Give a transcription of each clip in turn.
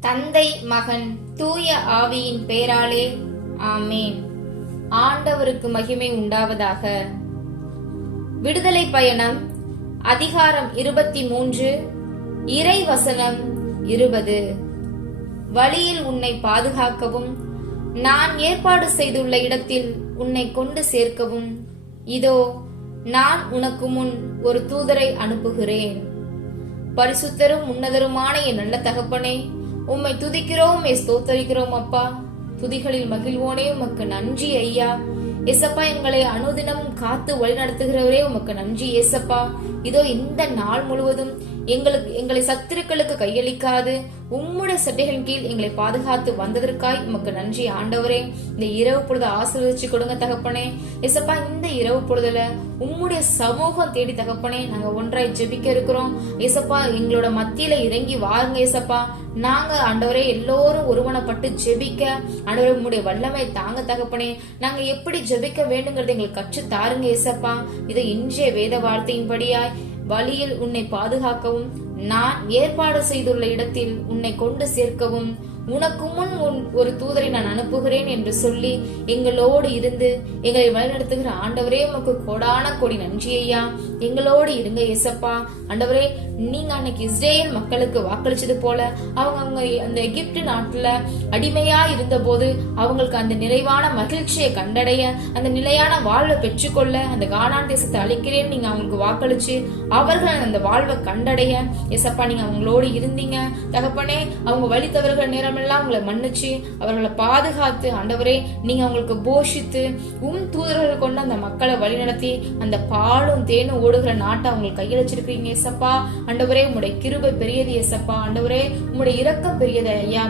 தந்தை மகன் தூய ஆவியின் பெயராலே ஆமேன். ஆண்டவருக்கு மகிமை உண்டாவதாக. விடுதலை பயணம் அதிகாரம் இருபத்தி மூன்று இறை வசனம் இருபது. வழியில் உன்னை பாதுகாக்கவும் நான் ஏற்பாடு செய்துள்ள இடத்தில் உன்னை கொண்டு சேர்க்கவும். இதோ நான் உனக்கு முன் ஒரு தூதரை அனுப்புகிறேன். பரிசுத்தரும் உன்னதருமான என் நல்ல தகப்பனே உம்மை துதிக்கிறோம் மே ஸ்தோத்தரிக்கிறோம் அப்பா. துதிகளில் மகிழ்வோனே உமக்கு நன்றி ஐயா. எசப்பா எங்களை அனுதினமும் காத்து வழிநடத்துகிறவரே உமக்கு நன்றி ஏசப்பா. இதோ இந்த நாள் முழுவதும் எங்களுக்கு எங்களை சத்துருக்களுக்கு கையளிக்காது. உம்முடைய சட்டைகளின் கீழ் எங்களை பாதுகாத்து வந்ததற்காய் உமக்கு நன்றி ஆண்டவரே. இந்த இரவு பொழுது ஆசீர்வதிச்சு கொடுங்க தகப்பனே. எசப்பா இந்த இரவு பொழுதுல உம்முடைய சமூகம் தேடி தகப்பனே நாங்க ஒன்றாய் ஜெபிக்க இருக்கிறோம். எசப்பா எங்களோட மத்தியில இறங்கி வாருங்க எசப்பா நாங்க ஆண்டவரே எல்லோரும் ஒருமனப்பட்டு ஜெபிக்க ஆண்டவரே உங்களுடைய வல்லமை தாங்க தகப்பனே. நாங்க எப்படி ஜெபிக்க வேண்டுங்கிறது எங்களுக்கு கற்று தாருங்க ஏசப்பா. இதை இன்றைய வேத வார்த்தையின்படியாய் வழியில் உன்னை பாதுகாக்கவும் நான் ஏற்பாடு செய்துள்ள இடத்தில் உன்னை கொண்டு சேர்க்கவும் உனக்கு முன் உன் ஒரு தூதரை நான் அனுப்புகிறேன் என்று சொல்லி எங்களோடு இருந்து எங்களை வழிநடத்துகிற ஆண்டவரே உனக்கு கோடான கோடி நன்றி ஐயா. எங்களோடு இருங்க எசப்பா ஆண்டவரே நீங்க அன்னைக்கு இஸ்ரேல் மக்களுக்கு வாக்களிச்சது போல அவங்க அவங்க அந்த எகிப்து நாட்டுல அடிமையா இருந்த போது அவங்களுக்கு அந்த நிறைவான மகிழ்ச்சியை கண்டடைய அந்த நிலையான வாழ்வை பெற்றுக்கொள்ள அந்த கானான் தேசத்தை அழிக்கிறேன் நீங்க அவங்களுக்கு வாக்களிச்சு அவர்கள் அந்த வாழ்வை கண்டடைய. எசப்பா நீங்க அவங்களோடு இருந்தீங்க. தகப்பனே அவங்க வழி நேரம் நேரமெல்லாம் அவங்களை மன்னிச்சு அவர்களை பாதுகாத்து ஆண்டவரே நீங்க அவங்களுக்கு போஷித்து உம் தூதர்கள் கொண்டு அந்த மக்களை வழிநடத்தி அந்த பாலும் தேனும் ஓடுகிற நாட்டை அவங்களுக்கு கையில் வச்சிருக்கீங்க ஏசப்பா ஆண்டவரே உங்களுடைய கிருபை பெரியது ஏசப்பா ஆண்டவரே உங்களுடைய இரக்கம் பெரியது ஐயா.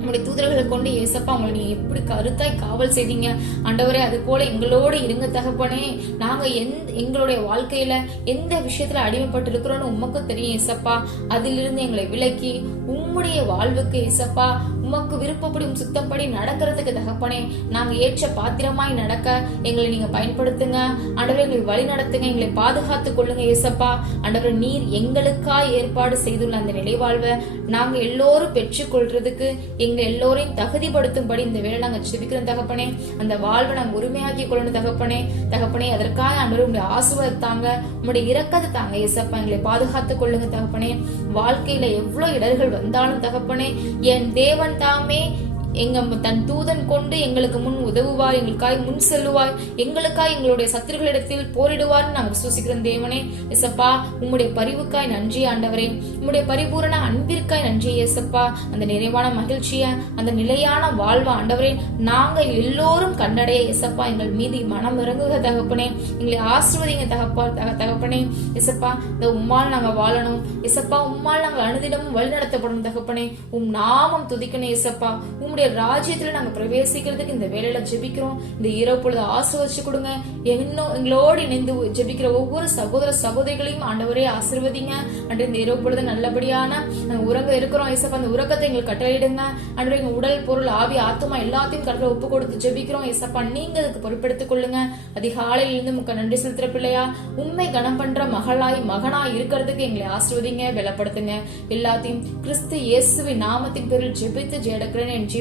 உங்களுடைய தூதர்களை கொண்டு ஏசப்பா உங்களை நீங்க எப்படி கருத்தாய் காவல் செய்தீங்க? ஆண்டவரே அது போல எங்களோடு இருங்க தகப்பனே. நாங்க எந்த எங்களுடைய வாழ்க்கையில எந்த விஷயத்துல அடிமைப்பட்டு இருக்கிறோம்னு உமக்கும் தெரியும் ஏசப்பா. அதிலிருந்து எங்களை விலக்கி உம்முடைய வாழ்வுக்கு ஏசப்பா உமக்கு விருப்பப்படி உம் சுத்தப்படி நடக்கிறதுக்கு தகப்பனே நாங்க ஏற்ற பாத்திரமாய் நடக்க எங்களை நீங்க பயன்படுத்துங்க. ஆண்டவரை எங்களை வழி நடத்துங்க எங்களை பாதுகாத்துக் கொள்ளுங்க ஏசப்பா. ஆண்டவர் நீர் எங்களுக்காய் ஏற்பாடு செய்துள்ள அந்த நிலைவாழ்வை நாங்க எல்லோரும் பெற்றுக்கொள்றதுக்கு எங்க எல்லோரையும் தகுதிப்படுத்தும்படி இந்த வேலை நாங்கள் செபிக்கிறோம் தகப்பனே. அந்த வாழ்வை நாங்கள் உரிமையாக்கி கொள்ளணும் தகப்பனே. தகப்பனே அதற்காக ஆண்டவர் உங்களுடைய ஆசுவதை தாங்க உங்களுடைய இறக்கத்தை தாங்க ஏசப்பா எங்களை பாதுகாத்துக் கொள்ளுங்க தகப்பனே. வாழ்க்கையில எவ்வளவு இடர்கள் வந்தாலும் தகப்பனே என் தேவன் தாமே எங்க தன் தூதன் கொண்டு எங்களுக்கு முன் உதவுவார் எங்களுக்காய் முன் செல்லுவார் எங்களுக்காய் எங்களுடைய சத்துருகளிடத்தில் போரிடுவார் நாங்கள் விசுவசிக்கிறோம் தேவனே. எசப்பா உம்முடைய பரிவுக்காய் நன்றி ஆண்டவரே. உம்முடைய பரிபூரண அன்பிற்காய் நன்றி எசப்பா அந்த நிறைவான மகிழ்ச்சிய அந்த நிலையான வாழ்வா ஆண்டவரே நாங்கள் எல்லோரும் கண்டடைய எசப்பா எங்கள் மீது மனம் இறங்குக தகப்பனே. எங்களை ஆசிர்வதிங்க தகப்பா தக தகப்பனே. எசப்பா இந்த உம்மால் நாங்கள் வாழணும். எசப்பா உம்மால் நாங்கள் அனுதினமும் வழிநடத்தப்படும் தகப்பனே. உம் நாமம் துதிக்கணும் எசப்பா உம்முடைய ராஜ்யத்துல நாங்க பிரவேசிக்கிறதுக்கு இந்த வேலையில ஜெபிக்கிறோம். இந்த இரவு பொழுது ஆசிர்வதிச்சு கொடுங்க. இன்னும் எங்களோடு இணைந்து ஜெபிக்கிற ஒவ்வொரு சகோதர சகோதரிகளையும் ஆண்டவரே ஆசிர்வதிங்க. அன்று இந்த இரவு பொழுது நல்லபடியான நாங்க உறங்க இருக்கிறோம் ஏசப்பா அந்த உறக்கத்தை எங்களுக்கு கட்டளையிடுங்க. அன்று எங்க உடல் பொருள் ஆவி ஆத்மா எல்லாத்தையும் கட்டளை ஒப்பு கொடுத்து ஜெபிக்கிறோம் ஏசப்பா நீங்க அதுக்கு பொறுப்பெடுத்துக் கொள்ளுங்க. அதிகாலையில் இருந்து முக்க நன்றி செலுத்துற பிள்ளையா உண்மை கனம் பண்ற மகளாய் மகனாய் இருக்கிறதுக்கு எங்களை ஆசிர்வதிங்க பலப்படுத்துங்க. எல்லாத்தையும் கிறிஸ்து இயேசுவின் நாமத்தின் பேரில் ஜெபித்து ஜெயடக்கிறேன். என்